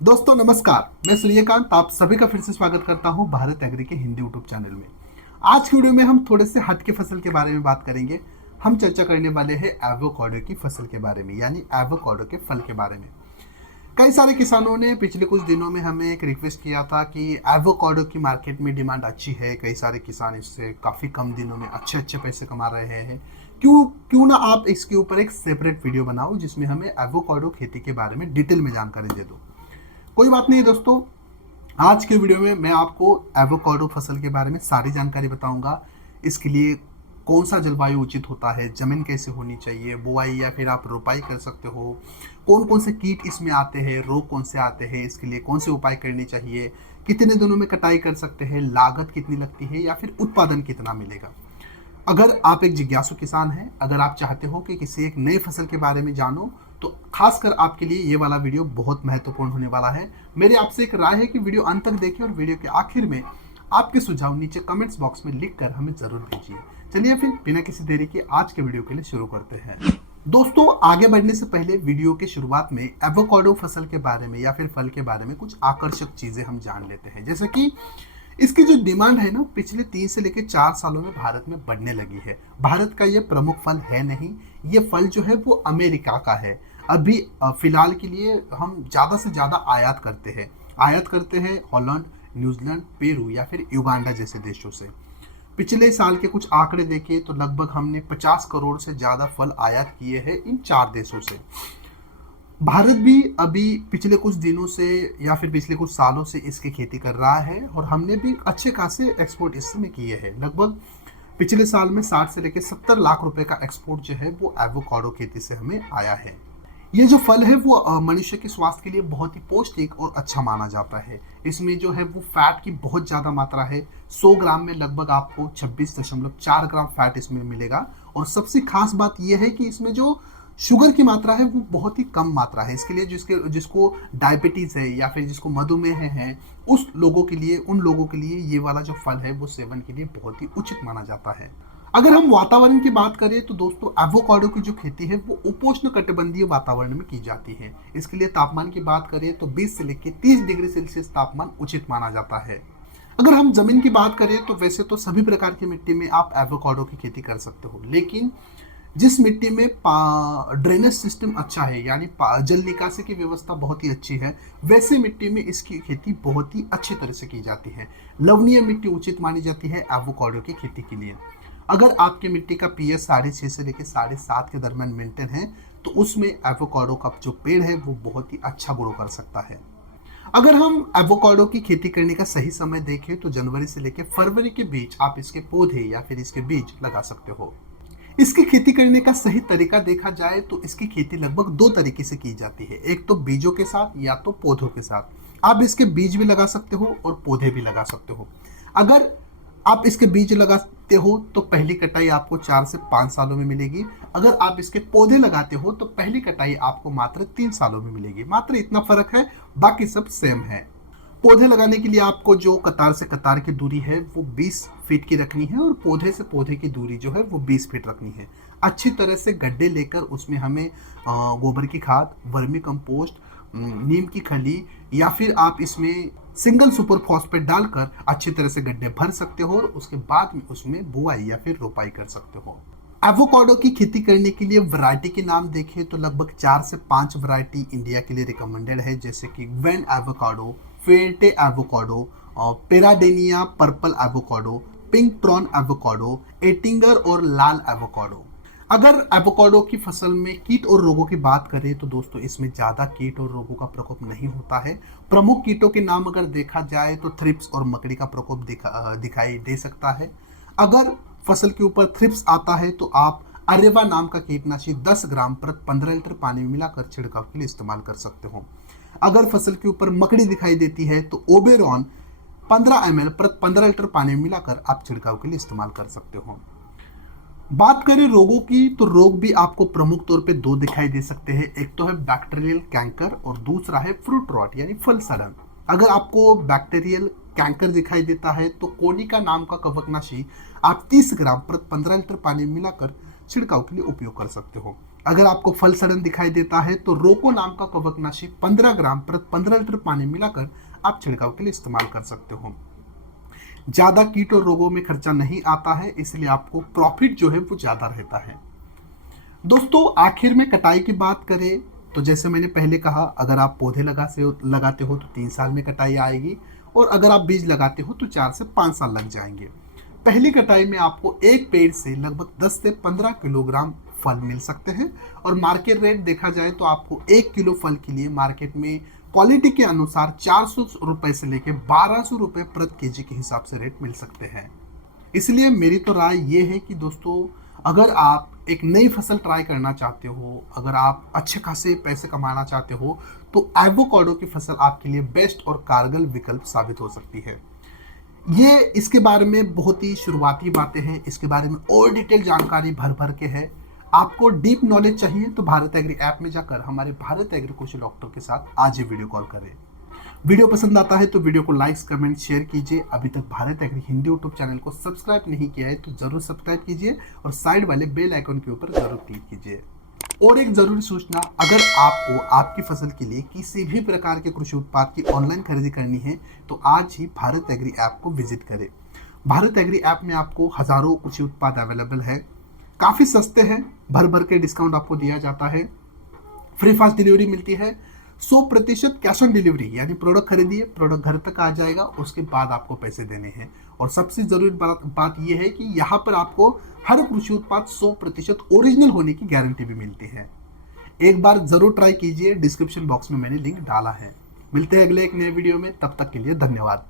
दोस्तों नमस्कार, मैं सूर्यकांत आप सभी का फिर से स्वागत करता हूं भारत एग्री के हिंदी यूट्यूब चैनल में। आज की वीडियो में हम थोड़े से हट के फसल के बारे में बात करेंगे। हम चर्चा करने वाले हैं एवोकाडो की फसल के बारे में, यानी एवोकाडो के फल के बारे में। कई सारे किसानों ने पिछले कुछ दिनों में हमें एक रिक्वेस्ट किया था कि एवोकाडो की मार्केट में डिमांड अच्छी है, कई सारे किसान इससे काफ़ी कम दिनों में अच्छे अच्छे पैसे कमा रहे हैं। क्यों क्यों ना आप इसके ऊपर एक सेपरेट वीडियो बनाओ जिसमें हमें एवोकाडो खेती के बारे में डिटेल में जानकारी दे दो। कोई बात नहीं दोस्तों, आज के वीडियो में मैं आपको एवोकाडो फसल के बारे में सारी जानकारी बताऊंगा। इसके लिए कौन सा जलवायु उचित होता है, जमीन कैसे होनी चाहिए, बुआई या फिर आप रोपाई कर सकते हो, कौन कौन से कीट इसमें आते हैं, रोग कौन से आते हैं, इसके लिए कौन से उपाय करने चाहिए, कितने दिनों में कटाई कर सकते हैं, लागत कितनी लगती है या फिर उत्पादन कितना मिलेगा। अगर आप एक जिज्ञासु किसान हैं, अगर आप चाहते हो कि किसी एक नई फसल के बारे में जानो, तो खासकर आपके लिए ये वाला वीडियो बहुत महत्वपूर्ण होने वाला है। मेरी आपसे एक राय है कि वीडियो अंत तक देखिए और वीडियो के आखिर में आपके सुझाव नीचे कमेंट्स बॉक्स में लिखकर हमें जरूर भेजिए। चलिए फिर बिना किसी देरी के आज के वीडियो के लिए शुरू करते हैं। दोस्तों, आगे बढ़ने से पहले वीडियो के शुरुआत में एवोकाडो फसल के बारे में या फिर फल के बारे में कुछ आकर्षक चीजें हम जान लेते हैं। जैसे कि इसकी जो डिमांड है ना, पिछले 3 से लेकर 4 सालों में भारत में बढ़ने लगी है। भारत का ये प्रमुख फल है नहीं, ये फल जो है वो अमेरिका का है। अभी फिलहाल के लिए हम ज़्यादा से ज़्यादा आयात करते हैं हॉलैंड, न्यूजीलैंड, पेरू या फिर युगांडा जैसे देशों से। पिछले साल के कुछ आंकड़े देखें तो लगभग हमने 50 करोड़ से ज़्यादा फल आयात किए हैं इन 4 देशों से। भारत भी अभी पिछले कुछ दिनों से या फिर पिछले कुछ सालों से इसकी खेती कर रहा है और हमने भी अच्छे खासे एक्सपोर्ट इसमें किए हैं। लगभग पिछले साल में 60 से लेकर 70 लाख रुपए का एक्सपोर्ट जो है वो एवोकाडो खेती से हमें आया है। ये जो फल है वो मनुष्य के स्वास्थ्य के लिए बहुत ही पौष्टिक और अच्छा माना जाता है। इसमें जो है वो फैट की बहुत ज़्यादा मात्रा है। 100 ग्राम में लगभग आपको 26.4 ग्राम फैट इसमें मिलेगा। और सबसे खास बात यह है कि इसमें जो शुगर की मात्रा है वो बहुत ही कम मात्रा है। इसके लिए जिसको डायबिटीज़ है या फिर जिसको मधुमेह है, उन लोगों के लिए ये वाला जो फल है वो सेवन के लिए बहुत ही उचित माना जाता है। अगर हम वातावरण की बात करें तो दोस्तों, एवोकाडो की जो खेती है वो उपोष्ण कटिबंधीय वातावरण में की जाती है। इसके लिए तापमान की बात करें तो 20 से लेकर 30 डिग्री सेल्सियस तापमान उचित माना जाता है। अगर हम जमीन की बात करें तो वैसे तो सभी प्रकार की मिट्टी में आप एवोकाडो की खेती कर सकते हो, लेकिन जिस मिट्टी में ड्रेनेज सिस्टम अच्छा है, यानी जल निकासी की व्यवस्था बहुत ही अच्छी है, वैसे मिट्टी में इसकी खेती बहुत ही अच्छी तरह से की जाती है। लवणीय मिट्टी उचित मानी जाती है एवोकाडो की खेती के लिए। अगर आपकी मिट्टी का पीएच 6.5 से लेकर 7.5 के दरमियान मेंटेन है तो उसमें एवोकाडो का जो पेड़ है वो बहुत ही अच्छा ग्रो कर सकता है। अगर हम एवोकाडो की खेती करने का सही समय देखें तो जनवरी से लेकर फरवरी के बीच आप इसके पौधे या फिर इसके बीज लगा सकते हो। इसकी खेती करने का सही तरीका देखा जाए तो इसकी खेती लगभग 2 तरीके से की जाती है। एक तो बीजों के साथ या तो पौधों के साथ। आप इसके बीज भी लगा सकते हो और पौधे भी लगा सकते हो। अगर आप इसके बीज लगाते हो तो पहली कटाई आपको 4 से 5 सालों में मिलेगी। अगर आप इसके पौधे लगाते हो तो पहली कटाई आपको मात्र 3 सालों में मिलेगी। मात्र इतना फर्क है, बाकी सब सेम है। पौधे लगाने के लिए आपको जो कतार से कतार की दूरी है वो 20 फीट की रखनी है और पौधे से पौधे की दूरी जो है वो 20 फीट रखनी है। अच्छी तरह से गड्ढे लेकर उसमें हमें गोबर की खाद, वर्मी कंपोस्ट, नीम की खली या फिर आप इसमें सिंगल सुपर फॉस्फेट डालकर अच्छी तरह से गड्ढे भर सकते हो और उसके बाद में उसमें बुआई या फिर रोपाई कर सकते हो। एवोकाडो की खेती करने के लिए वैरायटी के नाम देखें तो लगभग 4 से 5 वैरायटी इंडिया के लिए रिकमेंडेड है, जैसे कि वेन avocado, Fuerte avocado, Peradeniya purple avocado, Pinkerton avocado, Ettinger और लाल एवोकाडो। अगर एवोकाडो की फसल में कीट और रोगों की बात करें तो दोस्तों इसमें ज़्यादा कीट और रोगों का प्रकोप नहीं होता है। प्रमुख कीटों के नाम अगर देखा जाए तो थ्रिप्स और मकड़ी का प्रकोप दिखाई दे सकता है। अगर फसल के ऊपर थ्रिप्स आता है तो आप अरेवा नाम का कीटनाशी 10 ग्राम प्रति 15 लीटर पानी में मिलाकर छिड़काव के लिए इस्तेमाल कर सकते हो। अगर फसल के ऊपर मकड़ी दिखाई देती है तो ओबेरॉन 15 ml प्रति 15 लीटर पानी में मिलाकर आप छिड़काव के लिए इस्तेमाल कर सकते हो। बात करें रोगों की तो रोग भी आपको प्रमुख तौर पे 2 दिखाई दे सकते हैं। एक तो है बैक्टीरियल कैंकर और दूसरा है फ्रूट रॉट यानी फल सड़न। अगर आपको बैक्टीरियल कैंकर दिखाई देता है तो कोनिका नाम का कवकनाशी आप 30 ग्राम प्रति 15 लीटर पानी में मिलाकर छिड़काव के लिए उपयोग कर सकते हो। अगर आपको फल सड़न दिखाई देता है तो रोको नाम का कवकनाशी 15 ग्राम प्रति 15 लीटर पानी मिलाकर आप छिड़काव के लिए इस्तेमाल कर सकते हो। ज्यादा कीट और रोगों में खर्चा नहीं आता है, इसलिए आपको प्रॉफिट जो है वो ज्यादा रहता है। दोस्तों आखिर में कटाई की बात करें तो जैसे मैंने पहले कहा, अगर आप पौधे लगाते हो तो 3 साल में कटाई आएगी, और अगर आप बीज लगाते हो तो 4 से 5 साल लग जाएंगे। पहली कटाई में आपको एक पेड़ से लगभग 10 से 15 किलोग्राम फल मिल सकते हैं, और मार्केट रेट देखा जाए तो आपको 1 किलो फल के लिए मार्केट में क्वालिटी के अनुसार 400 रुपए से लेकर 1200 रुपए प्रति केजी के हिसाब से रेट मिल सकते हैं। इसलिए मेरी तो राय ये है कि दोस्तों अगर आप एक नई फसल ट्राई करना चाहते हो, अगर आप अच्छे खासे पैसे कमाना चाहते हो, तो एवोकाडो की फसल आपके लिए बेस्ट और कारगर विकल्प साबित हो सकती है। ये इसके बारे में बहुत ही शुरुआती बातें हैं, इसके बारे में और डिटेल जानकारी भर भर के है। आपको डीप नॉलेज चाहिए तो भारत एग्री ऐप में जाकर हमारे भारत एग्री कृषि डॉक्टर के साथ आज ही वीडियो कॉल करें। वीडियो पसंद आता है तो वीडियो को लाइक कमेंट शेयर कीजिए। अभी तक भारत एग्री हिंदी यूट्यूब चैनल को सब्सक्राइब नहीं किया है तो जरूर सब्सक्राइब कीजिए, और साइड वाले बेल आइकन के ऊपर जरूर क्लिक कीजिए। और एक जरूरी सूचना, अगर आपको आपकी फसल के लिए किसी भी प्रकार के कृषि उत्पाद की ऑनलाइन खरीदी करनी है तो आज ही भारत एग्री ऐप को विजिट करें। भारत एग्री ऐप में आपको हजारों कृषि उत्पाद अवेलेबल है, काफी सस्ते हैं, भर भर के डिस्काउंट आपको दिया जाता है, फ्री फास्ट डिलीवरी मिलती है, 100% कैश ऑन डिलीवरी, यानी प्रोडक्ट खरीदिए प्रोडक्ट घर तक आ जाएगा, उसके बाद आपको पैसे देने हैं। और सबसे जरूरी बात यह है कि यहाँ पर आपको हर कृषि उत्पाद 100% ओरिजिनल होने की गारंटी भी मिलती है। एक बार जरूर ट्राई कीजिए, डिस्क्रिप्शन बॉक्स में मैंने लिंक डाला है। मिलते हैं अगले एक नए वीडियो में, तब तक के लिए धन्यवाद।